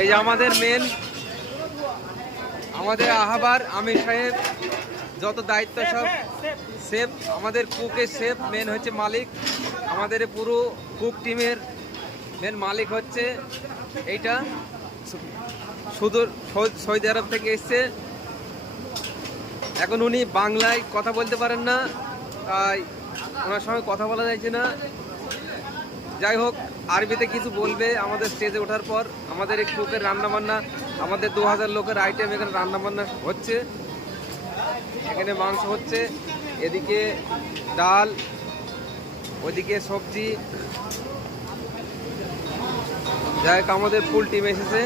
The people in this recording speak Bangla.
এই যে আমাদের মেন আমাদের আহাবার আমির সাহেব, যত দায়িত্ব সব শেফ, আমাদের কুকের শেফ মেন হচ্ছে মালিক, আমাদের পুরো কুক টিমের মেন মালিক হচ্ছে এইটা, সুদূর সৌদি আরব থেকে এসছে। এখন উনি বাংলায় কথা বলতে পারেন না, তাই ওনার সঙ্গে কথা বলা যাচ্ছে না। যাই হোক, আরবিতে কিছু বলবে আমাদের স্টেজে ওঠার পর। আমাদের এই কুকের রান্নাবান্না, আমাদের 2000 লোকের আইটেম এখানে রান্নাবান্না হচ্ছে। এখানে মাংস হচ্ছে, এদিকে ডাল, ওইদিকে সবজি। যাই হোক, আমাদের ফুল টিম এসেছে।